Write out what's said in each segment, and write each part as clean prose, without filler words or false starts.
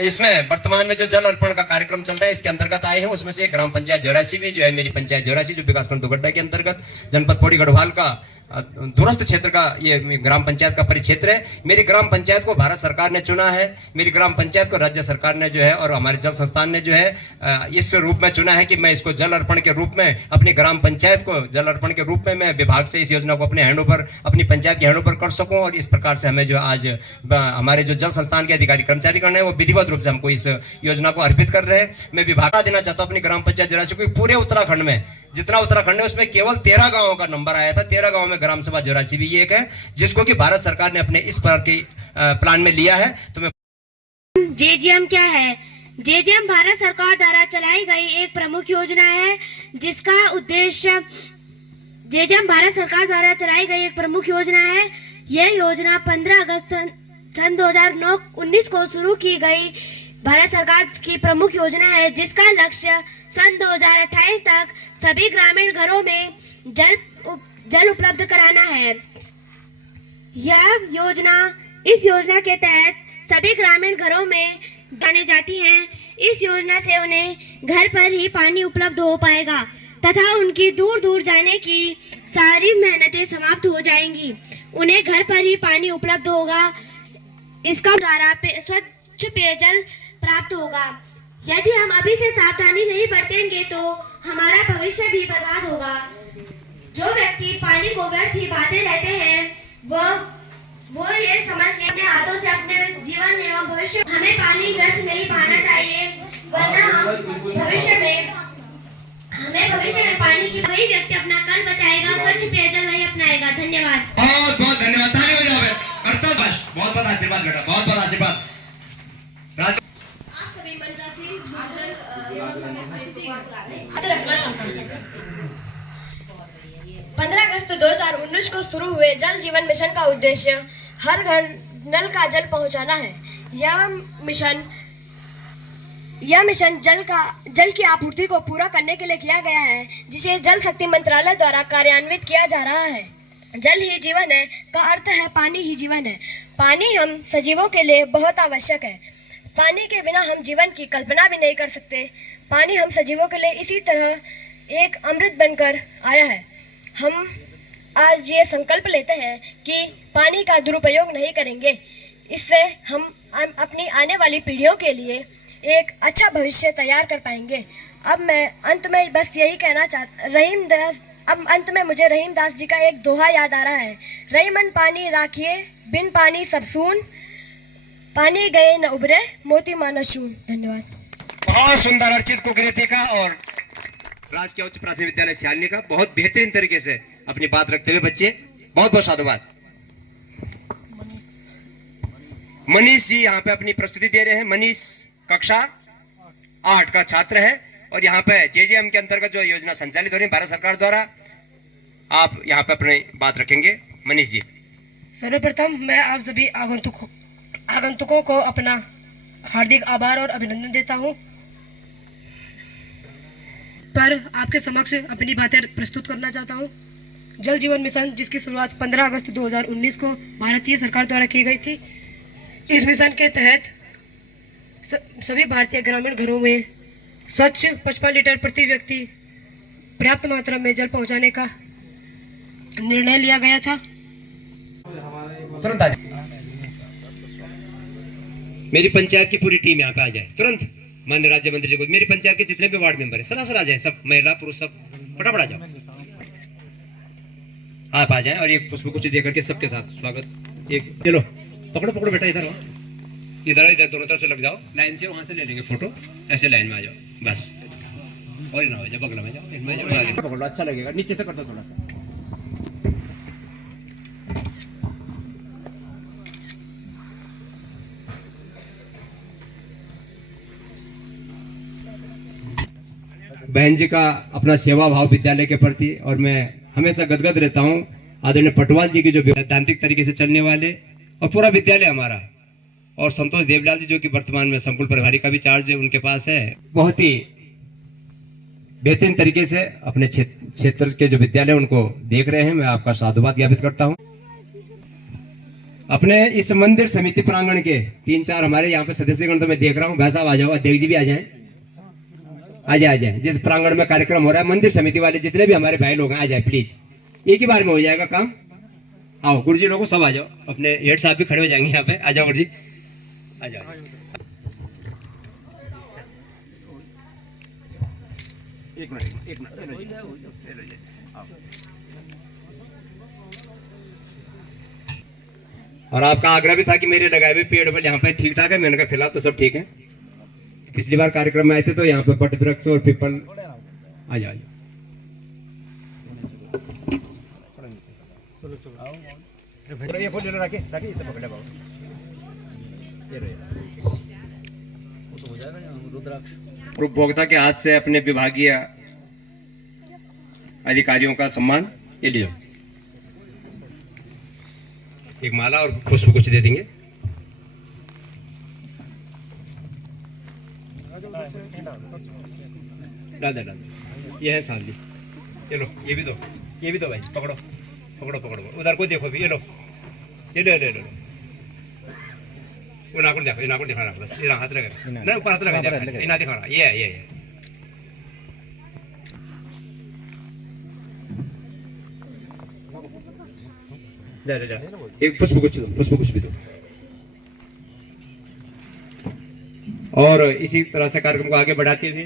इसमें वर्तमान में जो जल अर्पण का कार्यक्रम चल रहा है इसके अंतर्गत आए हैं, उसमें से ग्राम पंचायत जोरासी भी जो है मेरी पंचायत जोरासी जो विकासखंड दुगड्डा के अंतर्गत जनपद पौड़ी गढ़वाल का दूरस्थ क्षेत्र का ये ग्राम पंचायत का परिक्षेत्र है। मेरी ग्राम पंचायत को भारत सरकार ने चुना है, मेरी ग्राम पंचायत को राज्य सरकार ने जो है और हमारे जल संस्थान ने जो है इस रूप में चुना है कि मैं इसको जल अर्पण के रूप में अपनी ग्राम पंचायत को जल अर्पण के रूप में मैं विभाग से इस योजना को अपने हैंड ओवर अपनी पंचायत के हैंड ओवर कर सकूं। और इस प्रकार से हमें जो आज हमारे जो जल संस्थान के अधिकारी कर्मचारी करने हैं वो विधिवत रूप से हमको इस योजना को अर्पित कर रहे हैं। मैं विभाग देना चाहता हूँ अपनी ग्राम पंचायत जोरासी को, पूरे उत्तराखंड में जितना उत्तराखंड है उसमें केवल 13 गांवों का नंबर आया था। 13 गांवों में ग्राम सभा जोरासी भी एक है जिसको कि भारत सरकार ने अपने इस पर के प्लान में लिया है। तो मैं जेजीएम क्या है? जेजीएम भारत सरकार द्वारा चलाई गई एक प्रमुख योजना है जिसका उद्देश्य जेजीएम भारत सरकार द्वारा चलाई गई एक प्रमुख योजना है। यह योजना 15 अगस्त सन 2019 को शुरू की गई भारत सरकार की प्रमुख योजना है जिसका लक्ष्य सन 2028 तक सभी ग्रामीण घरों में जल उपलब्ध कराना है। इस योजना के तहत सभी ग्रामीण घरों में जाने जाती हैं। इस योजना से उन्हें घर पर ही पानी उपलब्ध हो पाएगा तथा उनकी दूर दूर जाने की सारी मेहनतें समाप्त हो जाएंगी। उन्हें घर पर ही पानी उपलब्ध होगा। इसका द्वारा स्वच्छ पेयजल प्राप्त होगा। यदि हम अभी से सावधानी नहीं बरतेंगे तो हमारा भविष्य भी बर्बाद होगा। जो व्यक्ति पानी को व्यर्थ ही बहाते रहते हैं वो ये समझ के अपने हाथों से अपने जीवन एवं भविष्य हमें पानी व्यर्थ नहीं बहाना चाहिए, वरना हमें भविष्य में पानी की वही व्यक्ति अपना कल बचाएगा, स्वच्छ पेयजल वही अपनाएगा। धन्यवाद। बहुत बहुत धन्यवाद। ताली हो जाओ। बहुत बहुत आशीर्वाद बेटा, बहुत बहुत आशीर्वाद। 15 अगस्त 2019 को शुरू हुए जल जीवन मिशन का उद्देश्य हर घर नल का जल पहुंचाना है। यह मिशन जल की आपूर्ति को पूरा करने के लिए किया गया है, जिसे जल शक्ति मंत्रालय द्वारा कार्यान्वित किया जा रहा है। जल ही जीवन है का अर्थ है पानी ही जीवन है। पानी हम सजीवों के लिए बहुत आवश्यक है। पानी के बिना हम जीवन की कल्पना भी नहीं कर सकते। पानी हम सजीवों के लिए इसी तरह एक अमृत बनकर आया है। हम आज ये संकल्प लेते हैं कि पानी का दुरुपयोग नहीं करेंगे। इससे हम अपनी आने वाली पीढ़ियों के लिए एक अच्छा भविष्य तैयार कर पाएंगे। अब मैं अंत में बस यही कहना अंत में मुझे रहीमदास जी का एक दोहा याद आ रहा है। रहीमन पानी राखिए बिन पानी सब सून, पानी गए न उबरे मोती माना शून। धन्यवाद। बहुत सुंदर अर्चित कुकरेती का और राजकीय उच्च प्राथमिक विद्यालय सियालनी का बहुत बेहतरीन तरीके से अपनी बात रखते हुए बच्चे बहुत बहुत साधुवाद। मनीष जी यहाँ पे अपनी प्रस्तुति दे रहे हैं। मनीष कक्षा 8 का छात्र है और यहाँ पे जेजीएम के अंतर्गत जो योजना संचालित हो रही है भारत सरकार द्वारा, आप यहाँ पे अपनी बात रखेंगे। मनीष जी। सर्वप्रथम मैं आप सभी आगंतुकों को अपना हार्दिक आभार और अभिनंदन देता हूँ पर आपके समक्ष अपनी बातें प्रस्तुत करना चाहता हूँ। जल जीवन मिशन जिसकी शुरुआत 15 अगस्त 2019 को भारतीय सरकार द्वारा की गई थी। इस मिशन के तहत सभी भारतीय ग्रामीण घरों में स्वच्छ 55 लीटर प्रति व्यक्ति पर्याप्त मात्रा में जल पहुंचाने का निर्णय लिया गया था। तुरंत आ जाए। मेरी पंचायत की पूरी टीम यहाँ पे आ जाए तुरंत। माननीय राज्य मंत्री जी को, मेरी पंचायत के जितने भी वार्ड मेंबर है सरासर आ जाए, सब महिला पुरुष सब फटाफट आ जाओ। आप आ जाए और एक पुष्पगुच्छ देकर के सबके साथ स्वागत। एक चलो पकड़ो पकड़ो बेटा, इधर इधर दोनों तरफ से लग जाओ, लाइन से वहां से ले लेंगे फोटो। ऐसे लाइन में आ जाओ बस, और ना हो जाए बगल में जाओ, पकड़ो अच्छा लगेगा। नीचे से कर दो थोड़ा सा। बहन जी का अपना सेवा भाव विद्यालय के प्रति, और मैं हमेशा गदगद रहता हूँ। आदरणीय पटवाल जी की जो सैद्धांतिक तरीके से चलने वाले और पूरा विद्यालय हमारा, और संतोष देवलाल जी जो कि वर्तमान में संकुल प्रभारी का भी चार्ज है उनके पास है, बहुत ही बेहतरीन तरीके से अपने क्षेत्र के जो विद्यालय उनको देख रहे हैं। मैं आपका साधुवाद ज्ञापित करता हूँ। अपने इस मंदिर समिति प्रांगण के 3-4 हमारे यहाँ पे सदस्यगण तो मैं देख रहा हूँ। भाई साहब आ जाओ, अध्यक्ष जी भी आ जाए, आ जाए। जिस प्रांगण में कार्यक्रम हो रहा है, मंदिर समिति वाले जितने भी हमारे भाई लोग हैं आ जाए प्लीज, एक ही बार में हो जाएगा काम। आओ गुरु जी लोगों सब आ जाओ, अपने हेड साहब भी खड़े हो जाएंगे यहाँ पे। आ जाओ गुरु जी, आ जाओ। एक मिनट। और आपका आग्रह भी था कि मेरे लगाए हुए पेड़ पर यहाँ पे ठीक ठाक है। मैंने कहा फिलहाल तो सब ठीक है। पिछली बार कार्यक्रम में आए थे तो यहाँ पे बट वृक्ष और पीपल। आ जाओ। ये फूल ले रखे इसे पकड़े बाबू। उपभोक्ता के हाथ से अपने विभागीय अधिकारियों का सम्मान ये लियो, एक माला और पुष्प कुछ दे देंगे। डाल दे ये है सांझी। चलो ये भी दो भाई, पकड़ो उधर को देखो भी। ये लो ये ले वो नाखून देखो, ये नाखून दिखा रहा बस, ये हाथ लगा ना, ऊपर हाथ लगा, ये ना दिखा रहा। ये है जा एक पुष्प कुछ भी दो। और इसी तरह से कार्यक्रम को आगे बढ़ाते हुए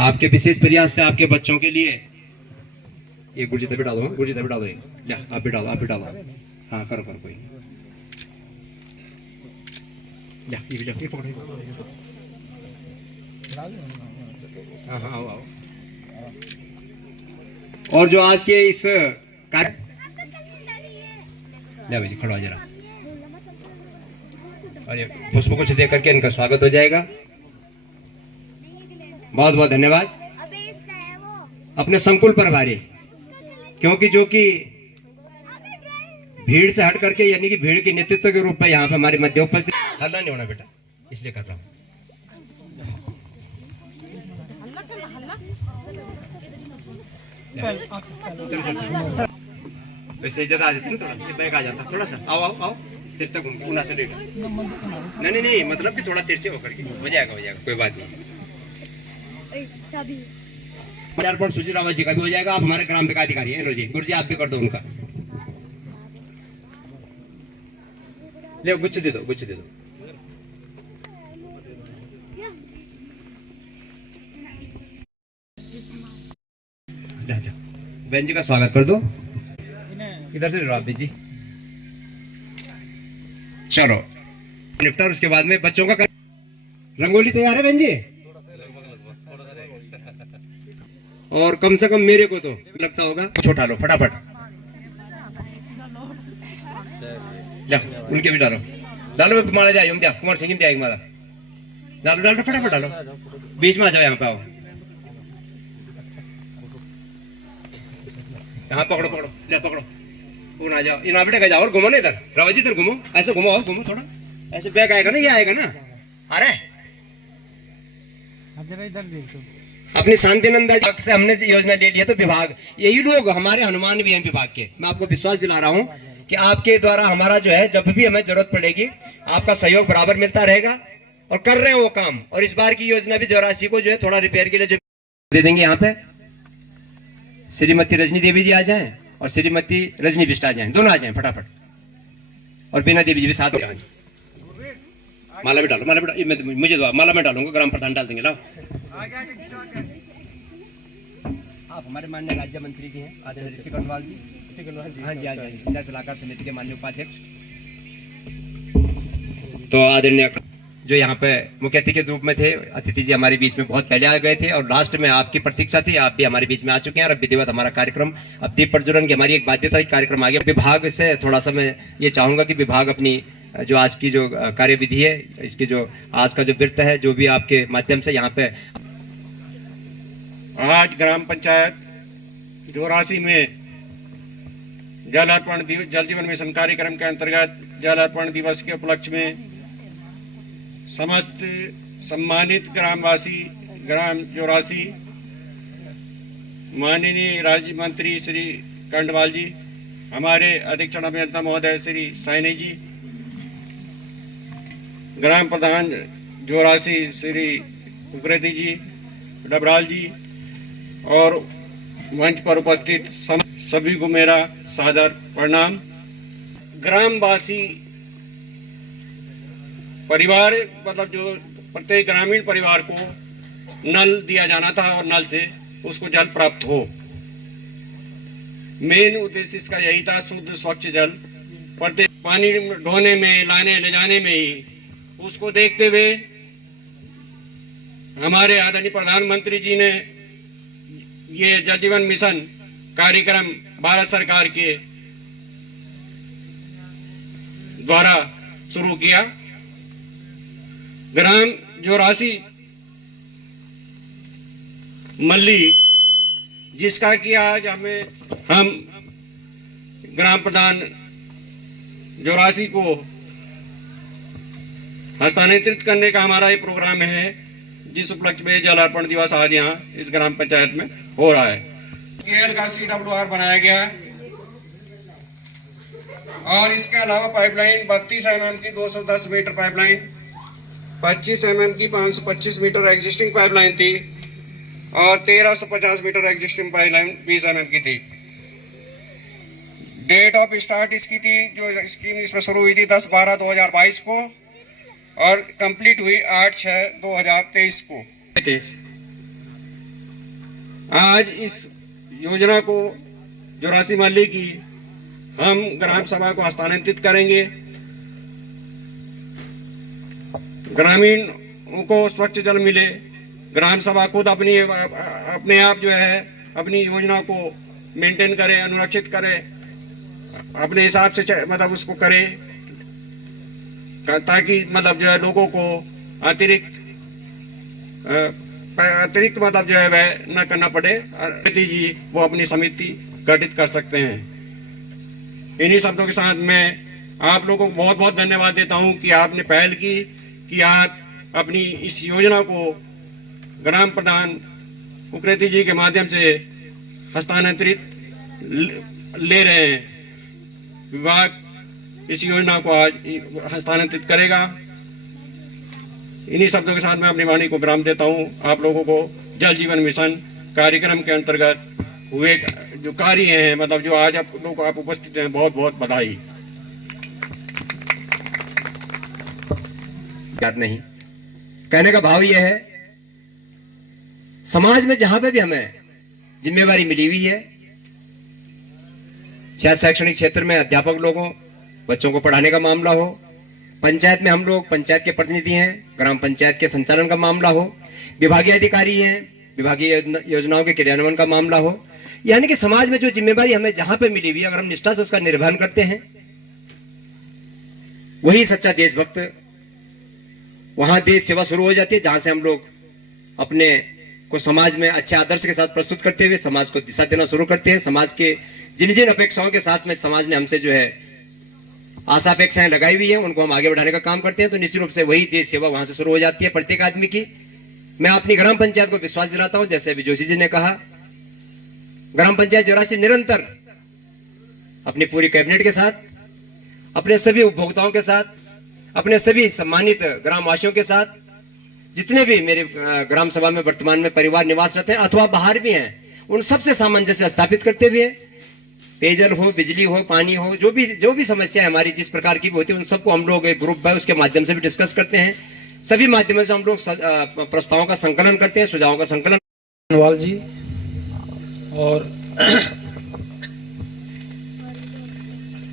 आपके विशेष प्रयास से आपके बच्चों के लिए ये गुरु जी तभी डालो, या आप भी डालो। हाँ करो कोई। या ये पकड़ो। हाँ आओ। और जो आज के इस कार्य भाई जी खड़ा हो जरा, और ये पुष्प कुछ दे करके इनका स्वागत हो जाएगा। बहुत बहुत धन्यवाद। अपने संकुल प्रभारी, क्योंकि जो कि भीड़ से हट करके यानी कि भीड़ के नेतृत्व के रूप में यहाँ पे हमारे मध्य उपस्थित। हल्ला नहीं होना बेटा, इसलिए कर रहा हूँ। चलो वैसे ज्यादा आ जाती ना, थोड़ा बैग आ जाता थोड़ा सा। आओ तिरछा घूमना से लेकर। नहीं मतलब कि थोड़ा तिरछे होकर के हो जाएगा कोई बात नहीं। पर सुजी रावत जी का भी हो जाएगा। आप हमारे ग्राम विकास अधिकारी हैं रोजी, गुरु जी आप भी कर दो उनका। ले गुच्छ दे दो। बहन जी का स्वागत कर दो। इधर से आप जी चलो निपटा। उसके बाद में बच्चों का रंगोली तैयार है बहन जी, और कम से कम मेरे को तो लगता होगा छोटा लो फटाफट। उनके भी डालो माला जाए कुमार सिंह जाएगी माला। डालो फटाफट डालो, बीच में आ जाओ। यहाँ पे आओ, यहाँ पकड़ो आ जाओ। इन बेटे जाओ और घूमो ना इधर। रावत जी इधर घूमो, ऐसे घूमो थोड़ा ऐसे। बैग आएगा ना, ये आएगा ना। अरे अपनी शांति नंदा से हमने योजना ले लिया तो विभाग यही लोग हमारे हनुमान भी हैं विभाग के। मैं आपको विश्वास दिला रहा हूँ कि आपके द्वारा हमारा जो है जब भी हमें जरूरत पड़ेगी आपका सहयोग बराबर मिलता रहेगा, और कर रहे हैं वो काम। और इस बार की योजना भी 84 को जो है थोड़ा रिपेयर के लिए जो दे देंगे। यहाँ पे श्रीमती रजनी देवी जी आ जाएं और श्रीमती रजनी बिष्ट आ जाएं, दोनों आ जाएं फटाफट। और बीना देवी जी भी साथ हो जाएं। माला भी डालो, मुझे दो, माला में डालूंगा, ग्राम प्रधान डाल देंगे। लाओ आप हमारे माननीय राज्य मंत्री जी हैं आदरणीय ऋषि कनवाल जी। हाँ जी पंचायत सलाहकार समिति के माननीय उपाध्यक्ष। तो आदरणीय जो यहाँ पे मुख्य अतिथि के रूप में थे, अतिथि जी हमारे बीच में बहुत पहले आ गए थे और लास्ट में आपकी प्रतीक्षा थी। आप भी हमारे बीच में आ चुके हैं और अब विधिवत हमारा कार्यक्रम अब दीप प्रज्वलन की हमारी एक बाध्यता, कार्यक्रम आ गया। विभाग से थोड़ा सा मैं ये चाहूंगा कि विभाग अपनी जो आज की जो कार्यविधि है, इसकी जो आज का जो वृत्त है, जो भी आपके माध्यम से यहाँ पे आज ग्राम पंचायत 84 में जल जीवन मिशन कार्यक्रम के अंतर्गत जल अर्पण दिवस के उपलक्ष्य में समस्त सम्मानित ग्रामवासी ग्राम 84 माननीय राज्य मंत्री श्री कंडवाल जी, हमारे अधीक्षण अभियंता महोदय श्री साइनी जी, ग्राम प्रधान जोरासी श्री उग्रेती जी, डबराल जी और मंच पर उपस्थित सभी को मेरा सादर प्रणाम। ग्रामवासी परिवार मतलब जो प्रत्येक ग्रामीण परिवार को नल दिया जाना था और नल से उसको जल प्राप्त हो। मेन उद्देश्य इसका यही था, शुद्ध स्वच्छ जल प्रत्येक पानी ढोने में, लाने ले जाने में ही। उसको देखते हुए हमारे आदरणीय प्रधानमंत्री जी ने ये जल जीवन मिशन कार्यक्रम भारत सरकार के द्वारा शुरू किया। ग्राम जोरासी मल्ली, जिसका कि आज हम ग्राम प्रधान जोरासी को हस्तांतरित करने का हमारा ये प्रोग्राम है, जिस उपलक्ष्य में जल अर्पण दिवस आज यहाँ इस ग्राम पंचायत में हो रहा है। केएल का CWR बनाया गया और इसके अलावा पाइपलाइन 32 mm की 210 मीटर पाइपलाइन, 25 mm की 525 मीटर एग्जिस्टिंग पाइपलाइन थी और 1350 मीटर एग्जिस्टिंग पाइपलाइन 20 mm की थी। डेट ऑफ स्टार्ट इसकी थी, जो स्कीम इसमें शुरू हुई थी 10/12/2022 को और कंप्लीट हुई 8/6/2023 को। आज इस योजना को जोरासी मल्ली की हम ग्राम सभा को हस्तांतरित करेंगे। ग्रामीणों को स्वच्छ जल मिले, ग्राम सभा खुद अपने आप जो है अपनी योजना को मेंटेन करे, अनुरक्षित करे, अपने हिसाब से मतलब उसको करे, ताकि मतलब जो है लोगों को अतिरिक्त मतलब जो है वह न करना पड़े। जी वो अपनी समिति गठित कर सकते हैं। इन्हीं शब्दों के साथ मैं आप लोगों को बहुत बहुत धन्यवाद देता हूं कि आपने पहल की कि आप अपनी इस योजना को ग्राम प्रधान उग्रेती जी के माध्यम से हस्तांतरित ले रहे हैं। विभाग इस योजना को आज हस्तांतरित करेगा। इन्हीं शब्दों के साथ मैं अपनी वाणी को विराम देता हूं। आप लोगों को जल जीवन मिशन कार्यक्रम के अंतर्गत हुए जो कार्य हैं, मतलब जो आज आप उपस्थित हैं, बहुत बहुत बधाई। याद नहीं, कहने का भाव यह है, समाज में जहां पे भी हमें जिम्मेवारी मिली हुई है, चाहे शैक्षणिक क्षेत्र में अध्यापक लोगों बच्चों को पढ़ाने का मामला हो, पंचायत में हम लोग पंचायत के प्रतिनिधि हैं, ग्राम पंचायत के संचालन का मामला हो, विभागीय अधिकारी हैं, विभागीय योजनाओं के क्रियान्वयन का मामला हो, यानी कि समाज में जो जिम्मेवारी हमें जहां पे मिली हुई है, अगर हम निष्ठा से उसका निर्वहन करते हैं, वही सच्चा देशभक्त, वहां देश सेवा शुरू हो जाती है, जहां से हम लोग अपने को समाज में अच्छे आदर्श के साथ प्रस्तुत करते हुए समाज को दिशा देना शुरू करते हैं। समाज के जिन जिन अपेक्षाओं के साथ में समाज ने हमसे जो है आशा अपेक्षाएं लगाई हुई हैं, उनको हम आगे बढ़ाने का काम करते हैं, तो निश्चित रूप से वही देश सेवा वहां से शुरू हो जाती है प्रत्येक आदमी की। मैं अपनी ग्राम पंचायत को विश्वास दिलाता हूं, जैसे अभी जोशी जी ने कहा, ग्राम पंचायत जोरासी निरंतर अपनी पूरी कैबिनेट के साथ, अपने सभी उपभोक्ताओं के साथ, अपने सभी सम्मानित ग्रामवासियों के साथ, जितने भी मेरे ग्राम सभा में वर्तमान में परिवार निवासरत हैं अथवा बाहर भी हैं, उन सबसे सामंजस्य स्थापित करते हुए पेयजल हो, बिजली हो, पानी हो, जो भी समस्या हमारी जिस प्रकार की भी होती है, उन सबको हम लोग एक ग्रुप है उसके माध्यम से भी डिस्कस करते हैं। सभी माध्यमों से हम लोग प्रस्तावों का संकलन करते हैं, सुझावों का संकलन। धन्यवाद जी। और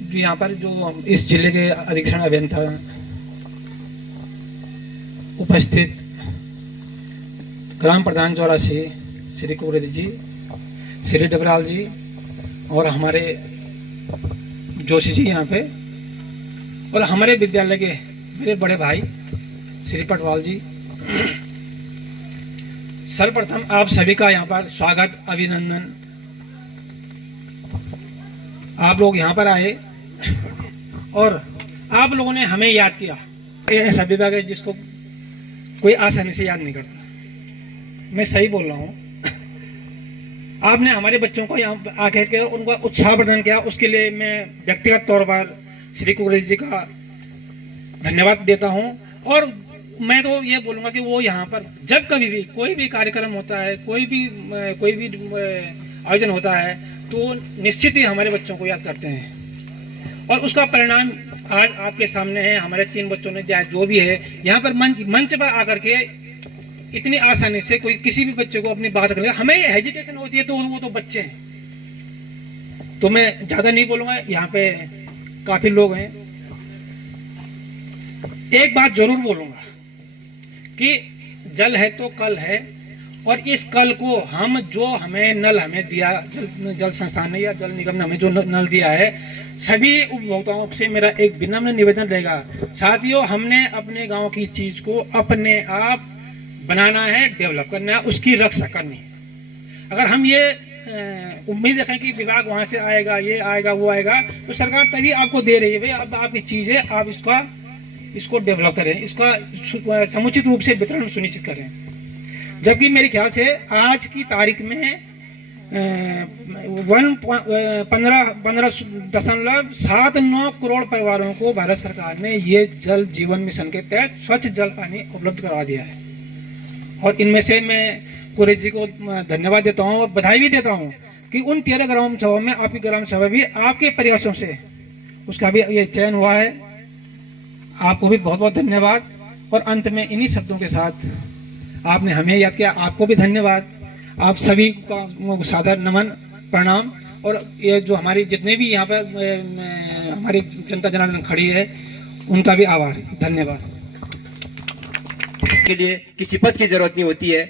जो यहाँ पर जो इस जिले के अधीक्षण अभियंता उपस्थित ग्राम प्रधान जोरासी श्री कुरेदी जी, श्री डबराल जी और हमारे जोशी जी यहाँ पे, और हमारे विद्यालय के मेरे बड़े भाई श्री पटवाल जी, सर्वप्रथम आप सभी का यहाँ पर स्वागत, अभिनंदन। आप लोग यहाँ पर आए और आप लोगों ने हमें याद किया। ऐसा विभाग है जिसको कोई आसानी से याद नहीं करता, मैं सही बोल रहा हूँ। आपने हमारे बच्चों को यहाँ आकर के उनका उत्साह प्रदान किया, उसके लिए मैं व्यक्तिगत तौर पर श्री कुरेश जी का धन्यवाद देता हूँ। और मैं तो ये बोलूँगा कि वो यहाँ पर जब कभी भी कोई भी कार्यक्रम होता है, कोई भी आयोजन होता है, तो निश्चित ही हमारे बच्चों को याद करते हैं। और उसका परिणाम आज आपके सामने है। हमारे 3 बच्चों ने जो भी है यहाँ पर मंच पर आकर के इतनी आसानी से कोई किसी भी बच्चे को अपनी बात रख, हमें हेजिटेशन होती है तो वो तो बच्चे हैं। तो मैं ज्यादा नहीं बोलूंगा, यहाँ पे काफी लोग हैं। एक बात जरूर बोलूंगा कि जल है तो कल है, और इस कल को हम जो हमें नल हमें दिया, जल संस्थान ने या जल निगम ने हमें जो नल दिया है, सभी उपभोक्ताओं से मेरा एक विनम्र निवेदन रहेगा, साथियों हमने अपने गांव की चीज को अपने आप बनाना है, डेवलप करना है, उसकी रक्षा करनी है। अगर हम ये उम्मीद रखें कि विभाग वहां से आएगा, ये आएगा, वो आएगा, तो सरकार तभी आपको दे रही है भाई अब आपकी चीज है, आप इसको डेवलप करें, इसका समुचित रूप से वितरण सुनिश्चित करें। जबकि मेरे ख्याल से आज की तारीख में 15.79 करोड़ परिवारों को भारत सरकार ने ये जल जीवन मिशन के तहत स्वच्छ जल पानी उपलब्ध करवा दिया है। और इनमें से मैं कुरेश जी को धन्यवाद देता हूँ और बधाई भी देता हूँ कि उन 13 ग्राम सभा में आपकी ग्राम सभा भी आपके प्रयासों से उसका भी ये चयन हुआ है। आपको भी बहुत बहुत धन्यवाद। और अंत में इन्हीं शब्दों के साथ आपने हमें याद किया, आपको भी धन्यवाद। आप सभी का सादर नमन प्रणाम। और ये जो हमारी जितने भी यहाँ पर हमारी जनता जनार्दन खड़ी है उनका भी आभार, धन्यवाद। के लिए किसी पद की जरूरत नहीं होती है।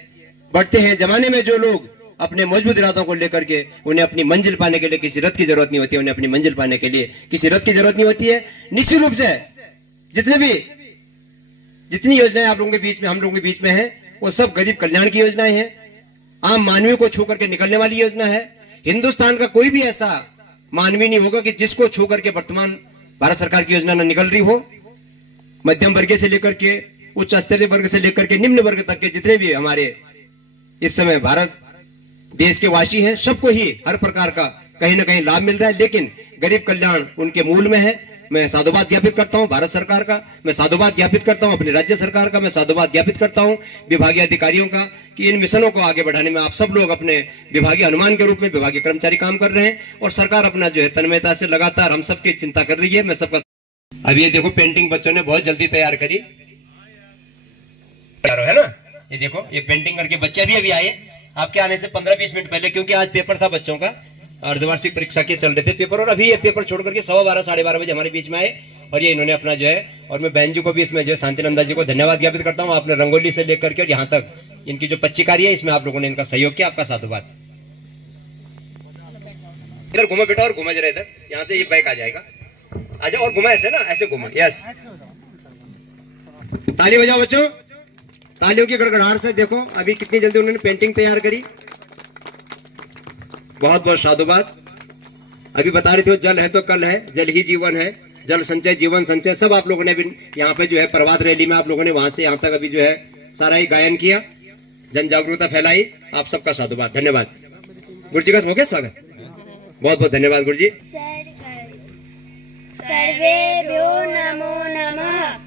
बढ़ते हैं जमाने में जो लोग अपने मजबूत इरादों को लेकर के, उन्हें अपनी मंजिल पाने के लिए किसी रथ की जरूरत नहीं होती है, उन्हें अपनी मंजिल पाने के लिए किसी रथ की जरूरत नहीं होती है। निश्चित रूप से जितनी योजनाएं आप लोगों के बीच में, हम लोगों के बीच में है, वो सब गरीब कल्याण की योजनाएं हैं, आम मानवीय को छू करके निकलने वाली योजना है। हिंदुस्तान का कोई भी ऐसा मानवीय नहीं होगा कि जिसको छू करके वर्तमान भारत सरकार की योजना न निकल रही हो। मध्यम वर्ग से लेकर के उच्च स्तरीय वर्ग से लेकर के निम्न वर्ग तक के जितने भी हमारे इस समय भारत देश के वासी हैं, सबको ही हर प्रकार का कहीं ना कहीं लाभ मिल रहा है। लेकिन गरीब कल्याण उनके मूल में है। मैं साधुवाद ज्ञापित करता हूं भारत सरकार का, मैं साधुवाद ज्ञापित करता हूं अपनी राज्य सरकार का, मैं साधुवाद ज्ञापित करता हूं विभागीय अधिकारियों का कि इन मिशनों को आगे बढ़ाने में आप सब लोग अपने विभागीय अनुमान के रूप में विभागीय कर्मचारी काम कर रहे हैं और सरकार अपना जो है तन्मयता से लगातार हम सबकी चिंता कर रही है। मैं सबका अब ये देखो पेंटिंग बच्चों ने बहुत जल्दी तैयार करी है ना। ये देखो ये पेंटिंग करके बच्चे अभी आए आपके आने से 15-20 मिनट पहले, क्योंकि आज पेपर था बच्चों का, अर्धवार्षिक परीक्षा के चल रहे थे पेपर, और अभी ये पेपर छोड़ करके 12:15 साढ़े 12 बजे हमारे बीच में आए और ये इन्होंने अपना जो है, और मैं बहन जी को भी इसमें जो है शांतिनंदा जी को धन्यवाद ज्ञापित करता हूँ। आपने रंगोली से लेकर के और यहाँ तक इनकी जो पच्चीकारी है इसमें आप लोगों ने इनका सहयोग किया, आपका साधुवाद। इधर घुमा बेटा और घुमा जरा इधर, यहाँ से ये बैक आ जाएगा, आजा और घुमा ऐसे ना, ऐसे घुमा, यस। ताली बजाओ बच्चों, तालियों की गड़गड़ाहट से। देखो अभी कितनी जल्दी उन्होंने पेंटिंग तैयार करी, बहुत बहुत साधुवाद। अभी बता रहे थे जल है तो कल है, जल ही जीवन है, जल संचय जीवन संचय, सब आप लोगों ने भी यहाँ पे जो है प्रभात रैली में आप लोगों ने वहां से यहाँ तक अभी जो है सारा ही गायन किया, जन जागरूकता फैलाई। आप सबका साधुवाद, धन्यवाद। गुरु जी का हो गया स्वागत, बहुत बहुत धन्यवाद गुरु जी। सर्वेभ्यो नमो नमः।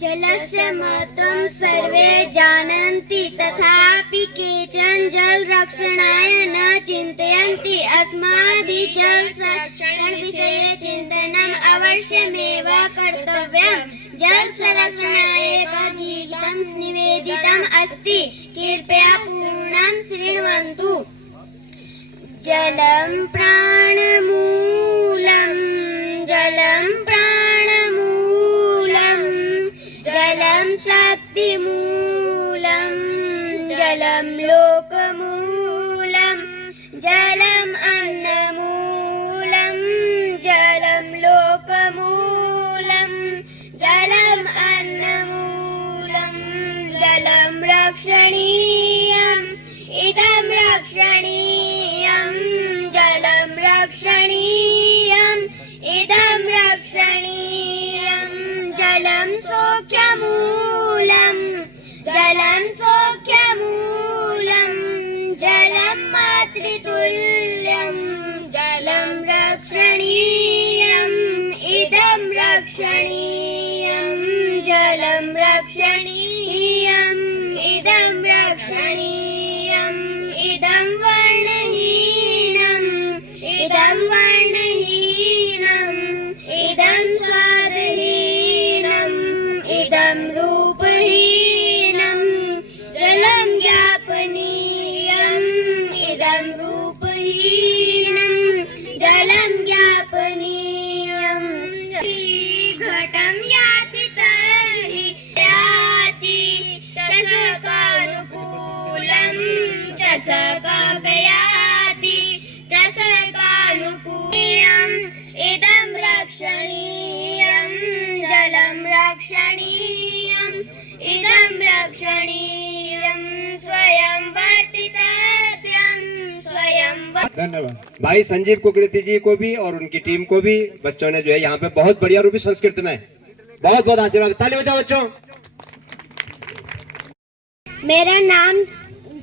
जलस्य महत्वं सर्वे जानन्ति, तथापि केचन जल रक्षणाय न चिन्तयन्ति। अस्माभिः जल संरक्षण विषये चिन्तनम् अवश्यमेव कर्तव्यम्। जल संरक्षणाय गीतं निवेदितम् अस्ति, कृपया पूर्णं शृण्वन्तु। जलं प्राणमूलम्, जलं प्राणमूलम्, जलं शक्तिमूलं, जलं लोकमूलं, जलम् अन्नमूलं, जलं लोकमूलं, जलम् अन्नमूलं, जलं रक्षणीयम्, इदं रक्षणीयम्, जलं रक्षणीयम्, इदं रक्षणीयम्, जलं सौख्यमूलम्, जलं सौख्यमूलम्, जलं रक्षणीयं जलं रक्षणीयम् इदं रक्षणीयम् इदं वर्णहीनम् इदं वर्णहीनम् इदं स्वादहीनम् इदं रूपहीनम् जलं ज्ञापनीयम् इदं रूपहीनम् जलं ज्ञापनीयम् घटं याति तर्हि याति चषकानुकूलं चषकापयाति चषकानुकूलम् इदं रक्षणीयं जलं रक्षणीयम् इदं रक्षणीयं स्वयं वर्तितव्यं स्वयं धन्यवाद भाई संजीव कुकरेती जी को भी और उनकी टीम को भी बच्चों ने जो है यहाँ पे बहुत बढ़िया रूपी संस्कृत में बहुत बहुत आशीर्वाद। ताली बजाओ बच्चों। मेरा नाम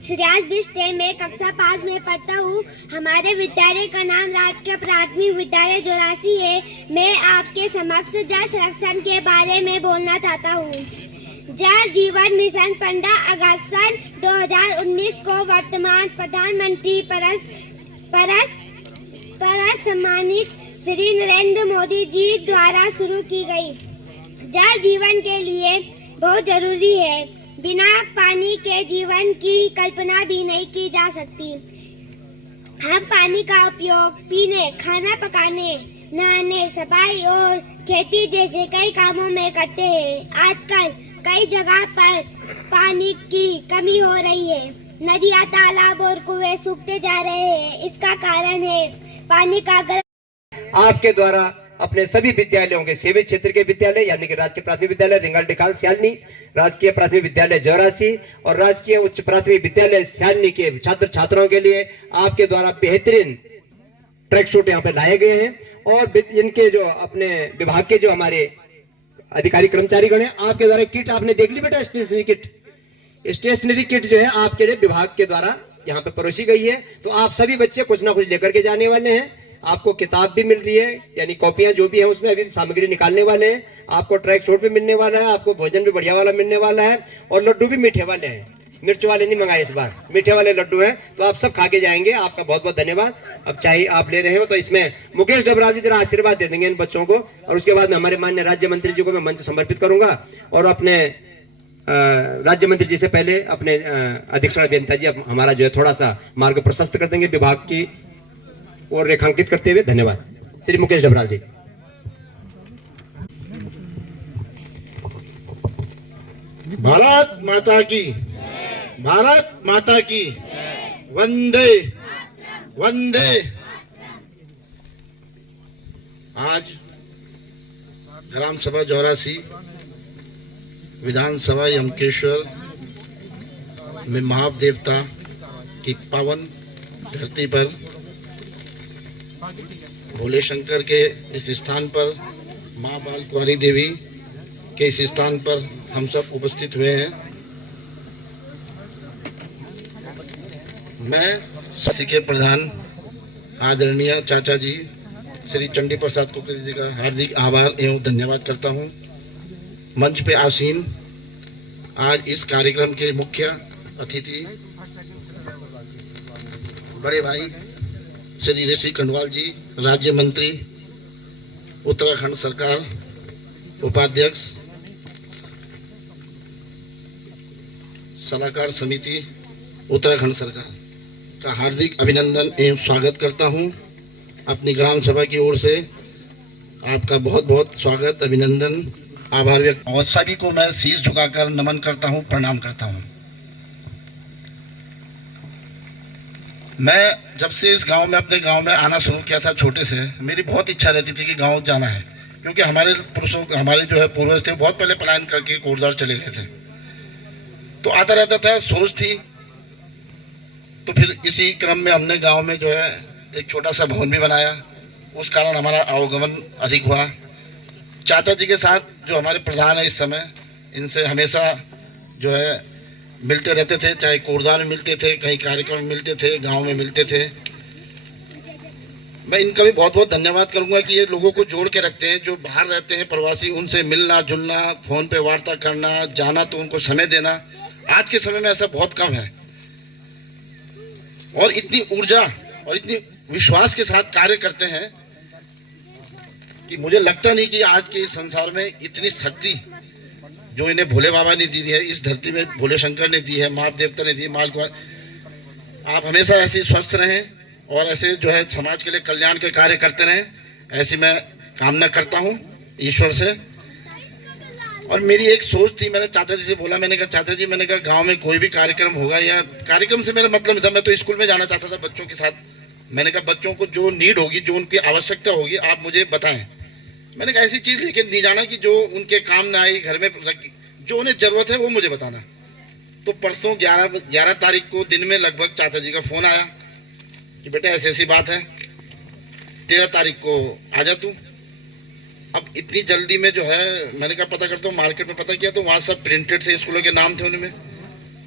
श्रेयास बिष्ट है। मैं कक्षा 5 में पढ़ता हूँ। हमारे विद्यालय का नाम राजकीय प्राथमिक विद्यालय जोरासी है। मैं आपके समक्ष जल संरक्षण के बारे में बोलना चाहता हूँ। जल जीवन मिशन 15 अगस्त सन 2019 को वर्तमान प्रधानमंत्री परस सम्मानित श्री नरेंद्र मोदी जी द्वारा शुरू की गई। जल जीवन के लिए बहुत जरूरी है। बिना पानी के जीवन की कल्पना भी नहीं की जा सकती। हम पानी का उपयोग पीने, खाना पकाने, नहाने, सफाई और खेती जैसे कई कामों में करते हैं। आजकल कई जगह पर पानी की कमी हो रही है। नदियां, तालाब और कुएं सूखते जा रहे हैं। इसका कारण है पानी का आपके द्वारा अपने सभी विद्यालयों के सेवी क्षेत्र के विद्यालय यानी कि राजकीय प्राथमिक विद्यालय रिंगाल डिकाल सियालनी, राजकीय प्राथमिक विद्यालय जोरासी और राजकीय उच्च प्राथमिक विद्यालय सियालनी के छात्र छात्राओं के लिए आपके द्वारा बेहतरीन ट्रैक सूट यहाँ पे लाए गए हैं। और इनके जो अपने विभाग के जो हमारे अधिकारी कर्मचारीगण हैं, आपके द्वारा किट आपने देख ली बेटा, स्टेशनरी किट जो है आपके लिए विभाग के द्वारा यहाँ पे परोसी गई है। तो आप सभी बच्चे कुछ ना कुछ लेकर के जाने वाले हैं। आपको किताब भी मिल रही है, यानी कॉपियां जो भी है उसमें अभी सामग्री निकालने वाले हैं। आपको ट्रैक सूट भी मिलने वाला है, आपको भोजन भी बढ़िया वाला मिलने वाला है और लड्डू भी मीठे वाले हैं। मिर्च वाले नहीं मंगाए इस बार, मीठे वाले लड्डू हैं। तो आप सब खा के जाएंगे। आपका बहुत बहुत धन्यवाद। अब चाहे आप ले रहे हो तो इसमें मुकेश डबराल जी जरा आशीर्वाद दे देंगे इन बच्चों को और उसके बाद में हमारे माननीय राज्य मंत्री जी को मैं मंच समर्पित करूंगा। और अपने राज्य मंत्री जी से पहले अपने अधीक्षण अभियंता जी हमारा जो है थोड़ा सा मार्ग प्रशस्त कर देंगे विभाग की और रेखांकित करते हुए। धन्यवाद श्री मुकेश डबराल जी। भारत माता की, भारत माता की, वंदे वंदे। आज ग्राम सभा जोरासी विधानसभा यमकेश्वर में महादेवता की पावन धरती पर भोले शंकर के इस स्थान पर, माँ बाल कुंवारी देवी के इस स्थान पर हम सब उपस्थित हुए हैं। मैं शासी के प्रधान आदरणीय चाचा जी श्री चंडी प्रसाद कुकरेती जी का हार्दिक आभार एवं धन्यवाद करता हूं। मंच पे आसीन आज इस कार्यक्रम के मुख्य अतिथि बड़े भाई श्री ऋषि खंडवाल जी, राज्य मंत्री उत्तराखंड सरकार, उपाध्यक्ष सलाहकार समिति उत्तराखंड सरकार का हार्दिक अभिनंदन एवं स्वागत करता हूं। अपनी ग्राम सभा की ओर से आपका बहुत बहुत स्वागत, अभिनंदन, आभार व्यक्त। और सभी को मैं शीश झुकाकर नमन करता हूं, प्रणाम करता हूं। मैं जब से इस गांव में अपने गांव में आना शुरू किया था, छोटे से मेरी बहुत इच्छा रहती थी कि गांव जाना है, क्योंकि हमारे हमारे जो है पूर्वज थे बहुत पहले पलायन करके कोटद्वार चले गए थे। तो आता रहता था, सोच थी। तो फिर इसी क्रम में हमने गांव में जो है एक छोटा सा भवन भी बनाया। उस कारण हमारा आवागमन अधिक हुआ। चाचा जी के साथ जो हमारे प्रधान है इस समय, इनसे हमेशा जो है मिलते रहते थे, चाहे कोटद्वार में मिलते थे, कहीं कार्यक्रम में मिलते थे, गांव में मिलते थे। मैं इनका भी बहुत बहुत धन्यवाद करूंगा कि ये लोगों को जोड़ के रखते हैं, जो बाहर रहते हैं प्रवासी, उनसे मिलना जुलना, फोन पे वार्ता करना, जाना तो उनको समय देना आज के समय में ऐसा बहुत कम है। और इतनी ऊर्जा और इतनी विश्वास के साथ कार्य करते हैं कि मुझे लगता नहीं कि आज के इस संसार में इतनी शक्ति जो इन्हें भोले बाबा ने दी है, इस धरती में भोले शंकर ने दी है, माँ देवता ने दी है, माल को। आप हमेशा ऐसे स्वस्थ रहें और ऐसे जो है समाज के लिए कल्याण के कार्य करते रहें, ऐसी मैं कामना करता हूँ ईश्वर से। और मेरी एक सोच थी, मैंने चाचा जी से बोला, मैंने कहा चाचा जी, मैंने कहा गांव में कोई भी कार्यक्रम होगा, या कार्यक्रम से मेरा मतलब नहीं था, मैं तो स्कूल में जाना चाहता था बच्चों के साथ। मैंने कहा बच्चों को जो नीड होगी, जो उनकी आवश्यकता होगी, आप मुझे बताएं। मैंने कहा ऐसी चीज लेके नहीं जाना कि जो उनके काम ना आई, घर में जो उन्हें जरूरत है वो मुझे बताना। तो परसों 11 तारीख को दिन में लगभग चाचा जी का फोन आया कि बेटा ऐसी ऐसी बात है, 13 तारीख को आ जा तू। अब इतनी जल्दी में जो है मैंने कहा पता करता हूँ, मार्केट में पता किया तो वहाँ सब प्रिंटेड थे, स्कूलों के नाम थे उनमें,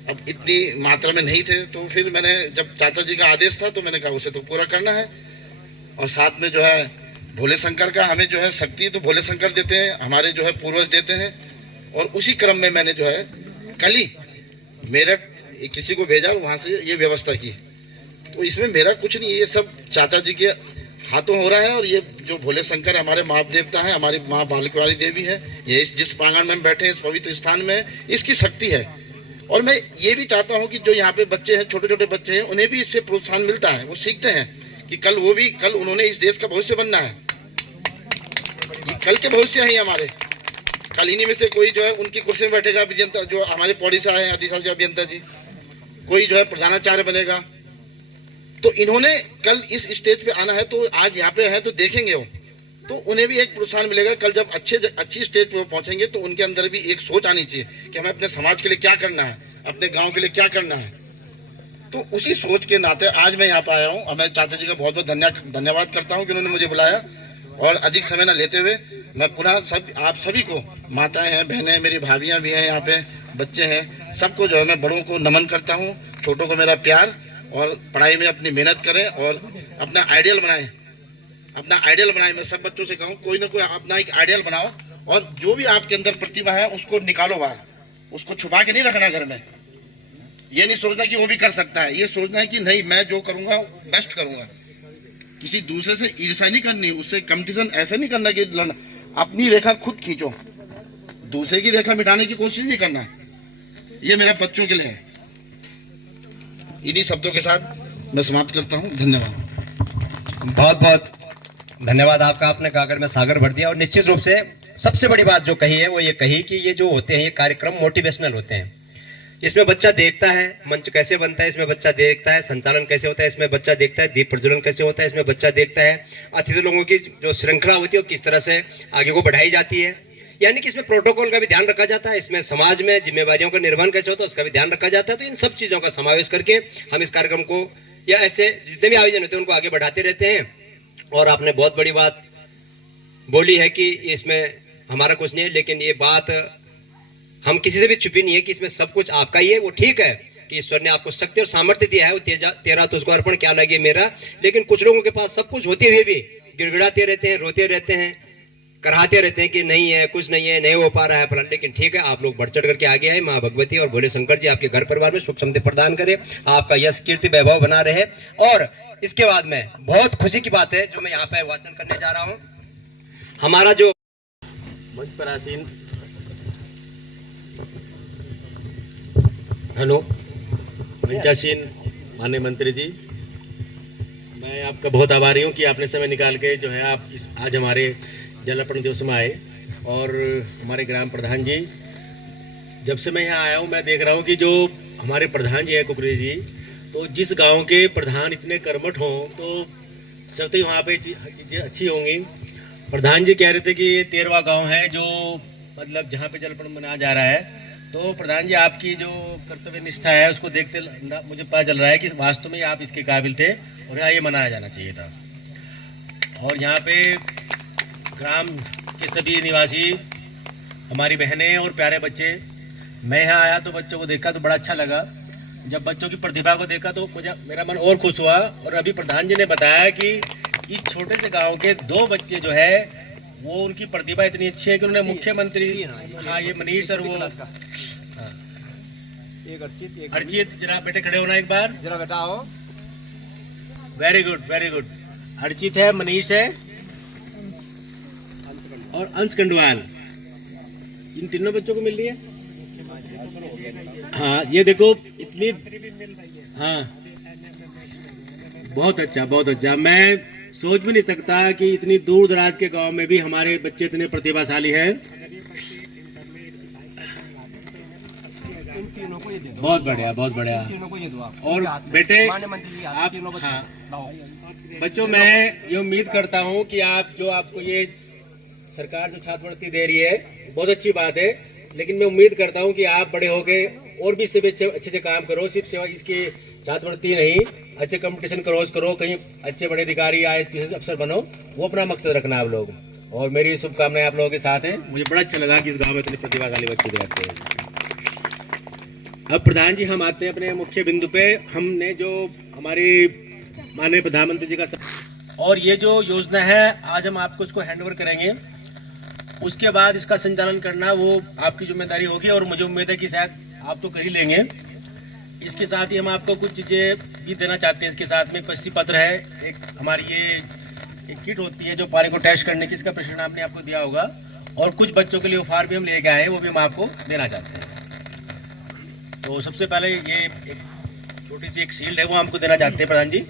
अब इतनी मात्रा में नहीं थे। तो फिर मैंने जब चाचा जी का आदेश था तो मैंने कहा उसे तो पूरा करना है। और साथ में जो है भोले शंकर का हमें जो है शक्ति तो भोले शंकर देते हैं, हमारे जो है पूर्वज देते हैं। और उसी क्रम में मैंने जो है कल ही मेरठ किसी को भेजा, वहाँ से ये व्यवस्था की। तो इसमें मेरा कुछ नहीं है, ये सब चाचा जी के हाथों हो रहा है। और ये जो भोले शंकर हमारे माँ देवता है, हमारी माँ बालिकवारी देवी है, ये जिस प्रांगण में हम बैठे हैं, इस पवित्र स्थान में, इसकी शक्ति है। और मैं ये भी चाहता हूँ कि जो यहाँ पे बच्चे हैं, छोटे छोटे बच्चे हैं, उन्हें भी इससे प्रोत्साहन मिलता है, वो सीखते हैं कि कल उन्होंने इस देश का भविष्य बनना है। ये कल के भविष्य है हमारे, कल इन्हीं में से कोई जो है उनकी कुर्सी में बैठेगा, अभियंता जो हमारे पौड़ी से आए हैं, अधिशासी अभियंता जी, कोई जो है प्रधानाचार्य बनेगा। तो इन्होंने कल इस स्टेज पे आना है, तो आज यहाँ पे है तो देखेंगे वो, तो उन्हें भी एक प्रोत्साहन मिलेगा। कल जब अच्छी स्टेज पे वो पहुंचेंगे तो उनके अंदर भी एक सोच आनी चाहिए कि हमें अपने समाज के लिए क्या करना है, अपने गांव के लिए क्या करना है। तो उसी सोच के नाते आज मैं यहाँ पे आया हूँ। मैं चाचा जी का बहुत बहुत धन्यवाद करता हूँ कि उन्होंने मुझे बुलाया। और अधिक समय न लेते हुए मैं पुनः आप सभी को, माताएं हैं, बहनें हैं, मेरी भाभियाँ भी हैं, यहाँ पे बच्चे हैं, सबको जो है मैं बड़ों को नमन करता हूँ, छोटों को मेरा प्यार। और पढ़ाई में अपनी मेहनत करें और अपना आइडियल बनाएं, अपना आइडियल बनाएं। मैं सब बच्चों से कहूँ कोई ना कोई अपना एक आइडियल बनाओ, और जो भी आपके अंदर प्रतिभा है उसको निकालो बाहर, उसको छुपा के नहीं रखना घर में। ये नहीं सोचना कि वो भी कर सकता है, ये सोचना है कि नहीं मैं जो करूंगा बेस्ट करूंगा। किसी दूसरे से ईर्ष्या नहीं करनी, उससे कंपटीशन ऐसा नहीं करना कि लड़ना। अपनी रेखा खुद खींचो, दूसरे की रेखा मिटाने की कोशिश नहीं करना। ये मेरा बच्चों के लिए है। इन्हीं शब्दों के साथ मैं समाप्त करता हूँ। धन्यवाद। बहुत बहुत धन्यवाद आपका, आपने कागर में सागर भर दिया। और निश्चित रूप से सबसे बड़ी बात जो कही है वो ये कही कि ये जो होते हैं ये कार्यक्रम मोटिवेशनल होते हैं। इसमें बच्चा देखता है मंच कैसे बनता है, इसमें बच्चा देखता है संचालन कैसे होता है, इसमें बच्चा देखता है दीप प्रज्वलन कैसे होता है, इसमें बच्चा देखता है अतिथि लोगों की जो श्रृंखला होती है वो किस तरह से आगे को बढ़ाई जाती है। यानी कि इसमें प्रोटोकॉल का भी ध्यान रखा जाता है, इसमें समाज में जिम्मेवारियों का निर्वहन कैसे होता है उसका भी ध्यान रखा जाता है। तो इन सब चीजों का समावेश करके हम इस कार्यक्रम को या ऐसे जितने भी आयोजन होते हैं उनको आगे बढ़ाते रहते हैं। और आपने बहुत बड़ी बात बोली है कि इसमें हमारा कुछ नहीं है, लेकिन ये बात हम किसी से भी छुपी नहीं है कि इसमें सब कुछ आपका ही है। वो ठीक है कि ईश्वर ने आपको शक्ति और सामर्थ्य दिया है, वो तेरा तुझको अर्पण क्या लगे मेरा। लेकिन कुछ लोगों के पास सब कुछ होते हुए भी गिड़गिड़ाते रहते हैं, रोते रहते हैं, कराहते रहते हैं कि नहीं है, कुछ नहीं है, नहीं हो पा रहा है। लेकिन ठीक है, आप लोग बढ़ चढ़ करके आगे आए। माँ भगवती और भोले शंकर जी आपके घर परिवार में सुख समृद्धि प्रदान करे, आपका यश कीर्ति वैभव बना रहे। और इसके बाद में बहुत खुशी की बात है जो मैं यहाँ पे वाचन करने जा रहा हूँ। हमारा जो मंच पर आसीन हेलो मंचासीन माननीय मंत्री जी, मैं आपका बहुत आभारी हूँ कि आपने समय निकाल के जो है आप आज हमारे जल अर्पण दिवस में आए। और हमारे ग्राम प्रधान जी, जब से मैं यहाँ आया हूँ मैं देख रहा हूँ कि जो हमारे प्रधान जी हैं कुकरी जी, तो जिस गांव के प्रधान इतने कर्मठ हों तो सब तो वहाँ पे चीज़ें अच्छी होंगी। प्रधान जी कह रहे थे कि ये 13वां गाँव है जो मतलब जहाँ पे जल अर्पण मनाया जा रहा है। तो प्रधान जी आपकी जो कर्तव्य निष्ठा है उसको देखते मुझे पता चल रहा है कि वास्तव में आप इसके काबिल थे और यहाँ ये मनाया जाना चाहिए था। और यहाँ पे ग्राम के सभी निवासी, हमारी बहनें और प्यारे बच्चे, मैं यहाँ आया तो बच्चों को देखा तो बड़ा अच्छा लगा। जब बच्चों की प्रतिभा को देखा तो मुझे मेरा मन और खुश हुआ। और अभी प्रधान जी ने बताया कि इस छोटे से गांव के 2 बच्चे जो है वो उनकी प्रतिभा इतनी अच्छी है कि उन्होंने मुख्यमंत्री, हाँ ये मनीष और वो अर्चित, जरा बेटे खड़े होना एक बार, जरा बेटा आओ। Very good very good. Archit है, मनीष है और अंश कंडवाल, इन तीनों बच्चों को मिल रही है। हाँ ये देखो इतनी, हाँ बहुत अच्छा बहुत अच्छा। मैं सोच भी नहीं सकता कि इतनी दूर दराज के गांव में भी हमारे बच्चे इतने प्रतिभाशाली हैं। बहुत बढ़िया बहुत बढ़िया। और बेटे आप, हाँ बच्चों मैं ये उम्मीद करता हूँ कि आप जो आपको ये सरकार जो छात्रवृत्ति दे रही है बहुत अच्छी बात है, लेकिन मैं उम्मीद करता हूँ कि आप बड़े होके और भी इससे अच्छे से काम करो। सिर्फ सेवा इसकी छात्रवृत्ति नहीं, अच्छे कंपटीशन क्रॉस करो, कहीं अच्छे बड़े अधिकारी IAS अफसर बनो, वो अपना मकसद रखना आप लोग। और मेरी शुभकामनाएं आप लोगों के साथ है। मुझे बड़ा अच्छा लगा कि इस गांव में इतने प्रतिभाशाली बच्चे रहते हैं। अब प्रधान जी हम आते हैं अपने मुख्य बिंदु पे। हमने जो हमारी माननीय प्रधानमंत्री जी का और ये जो योजना है आज हम आपको इसको हैंड ओवर करेंगे, उसके बाद इसका संचालन करना वो आपकी जिम्मेदारी होगी और मुझे उम्मीद है कि शायद आप तो कर ही लेंगे। इसके साथ ही हम आपको कुछ चीज़ें भी देना चाहते हैं। इसके साथ में प्रशस्ति पत्र है, एक हमारी ये एक किट होती है जो पानी को टेस्ट करने की, इसका प्रशिक्षण आपने आपको दिया होगा, और कुछ बच्चों के लिए उपहार भी हम लेके आए हैं, वो भी हम आपको देना चाहते हैं। तो सबसे पहले ये एक छोटी सी एक शील्ड है, वो हमको देना चाहते हैं प्रधान जी।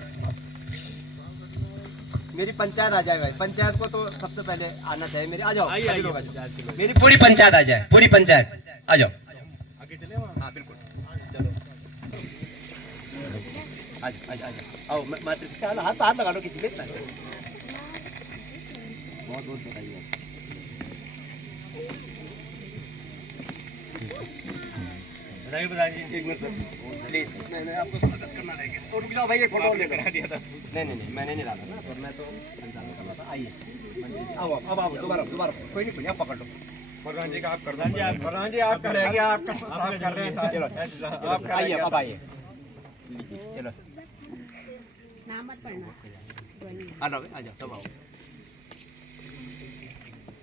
मेरी पंचायत आ जाए भाई, पंचायत को तो सबसे पहले आना चाहिए। मेरी आ जाओ, मेरी पूरी पंचायत आ जाए, पूरी पंचायत आ जाओ। आगे चले वहाँ, हाँ बिल्कुल चलो आज आओ। मातृ हाथ लगा लो किसी पे। बहुत बहुत बधाई। बताइए प्रधान जी, एक मिनट प्लीज मैंने आपको स्वागत करना रहेगा। तो रुक जाओ भाई, एक फोटो लेकर आ दिया था। नहीं मैंने नहीं डाला ना, पर मैं तो संचालन कर रहा था। आइए आओ, अब आओ दोबारा कोई नहीं, आप पकड़ लो। प्रधान जी का आप प्रधान जी आप करेंगे, आपका साफ कर रहे हैं। आप आइए, अब आइए चलो नाम मत पढ़ना। आ जाओ सब आओ।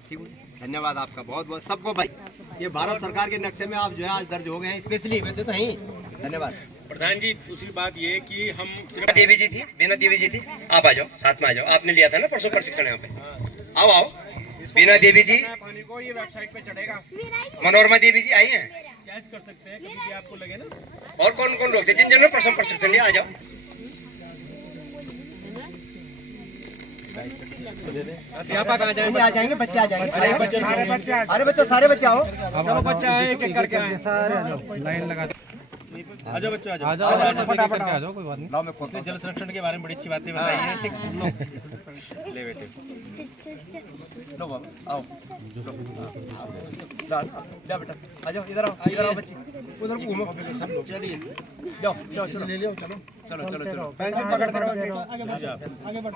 ठीक है, धन्यवाद आपका बहुत बहुत सबको भाई। ये भारत सरकार के नक्शे में आप जो है आज दर्ज हो गए हैं स्पेशली, वैसे तो नहीं। धन्यवाद प्रधान जी। दूसरी बात ये कि हम सिर्फ देवी जी थी, बीना देवी जी थी, आप आ जाओ, साथ में आ जाओ। आपने लिया था ना परसों प्रशिक्षण यहाँ पे, आओ आओ। बीना देवी जी, पानी को ये वेबसाइट पे चढ़ेगा। मनोरमा देवी जी आई हैं। कैश कर सकते हैं कभी भी आपको लगे ना। और कौन कौन लोग थे जिन जिन्होंने परसों प्रशिक्षण लिया, आ जाओ। अध्यापक आ जाएंगे, आ जाएंगे बच्चे आ जाएंगे। अरे बच्चे सारे बच्चे आओ। चलो बच्चे आए, एक एक करके आए। लाइन लगा आ जाओ बच्चों, आ जाओ फटाफट आ जाओ, कोई बात नहीं। लाओ मैं इसने जल संरक्षण के बारे में बड़ी अच्छी बातें बताई हैं। ले बेटे, लो बाबा आओ। ला बेटा आ जाओ, इधर आओ बच्चे, उधर घूमो। चलिए जाओ चलो ले लियो, चलो पेंसिल पकड़ के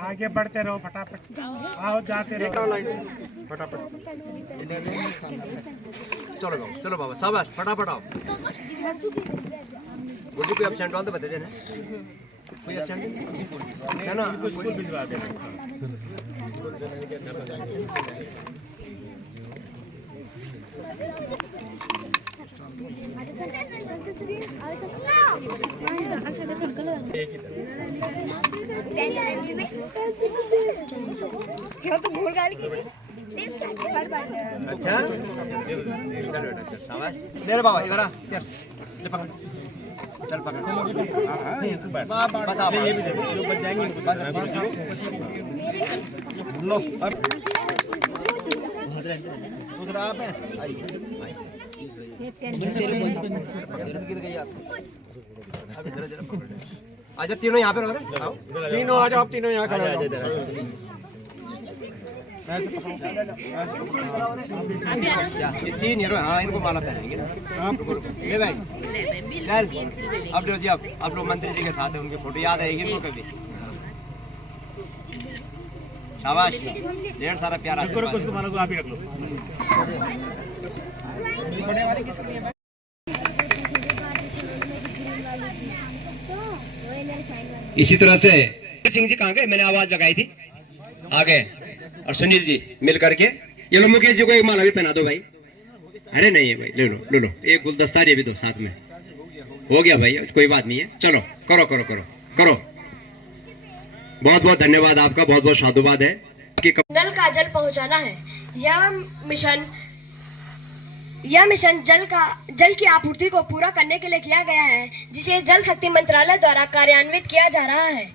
आगे बढ़ते रहो, फटाफट आओ, जाते रहो फटाफट। चलो बाबा शाबाश, फटाफट आओ। गुड्डी कोई एब्सेंट वाला तो बता देना। कोई एब्सेंट है ना, स्कूल भिजवा देना। तो भूल गई अच्छा शाबाश। ले रे बाबा इधर आ, ले पकड़, चल पकड़। बस आप ये भी दे जो बच जाएंगे लो। दूसरा आप है, गिर गई आप। आजा तीनों यहाँ पे रहो। तीनों आ जाओ, आप तीनों यहाँ खड़े हो जाओ। ये तीन हीरो, हाँ इनको माला पहनाएंगे ना। ले भाई चल, अब लो जी, अब लोग मंत्री जी के साथ है, उनकी फोटो याद आएगी इनको कभी। शाबाश, ढेर सारा प्यारा। उसको माला को आप ही रख लो। इसी तरह से सिंह जी कहाँ गए, मैंने आवाज लगाई थी। आगे और सुनील जी मिल करके ये लो, मुकेश जी को एक माला भी पहना दो भाई। अरे नहीं है भाई, ले लो एक गुलदस्ता ये भी दो साथ में। हो गया भाई, कोई बात नहीं है, चलो करो करो करो करो। बहुत बहुत धन्यवाद आपका, बहुत बहुत साधुवाद है। नल का जल पहुंचाना है। यह मिशन जल की आपूर्ति को पूरा करने के लिए किया गया है, जिसे जल शक्ति मंत्रालय द्वारा कार्यान्वित किया जा रहा है।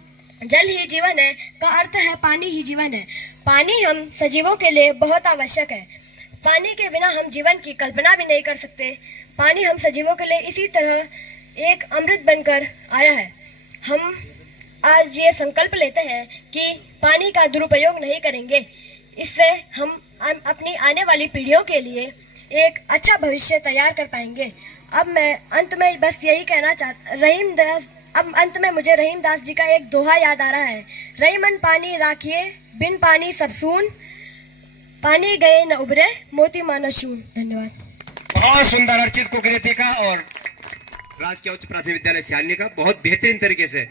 जल ही जीवन है का अर्थ है पानी ही जीवन है। पानी हम सजीवों के लिए बहुत आवश्यक है। पानी के बिना हम जीवन की कल्पना भी नहीं कर सकते। पानी हम सजीवों के लिए इसी तरह एक अमृत बनकर आया है। हम आज ये संकल्प लेते हैं कि पानी का दुरुपयोग नहीं करेंगे। इससे हम अपनी आने वाली पीढ़ियों के लिए एक अच्छा भविष्य तैयार कर पाएंगे। अब मैं अंत में बस यही कहना अंत में मुझे रहीमदास जी का एक दोहा याद आ रहा है। रहीमन पानी राखिए, बिन पानी सब सून, पानी गए न उभरे, मोती मानो शून। धन्यवाद। बहुत सुंदर अर्चित कुकरेती का और राजकीय उच्च प्राथमिक विद्यालय सियालनी का बहुत बेहतरीन तरीके से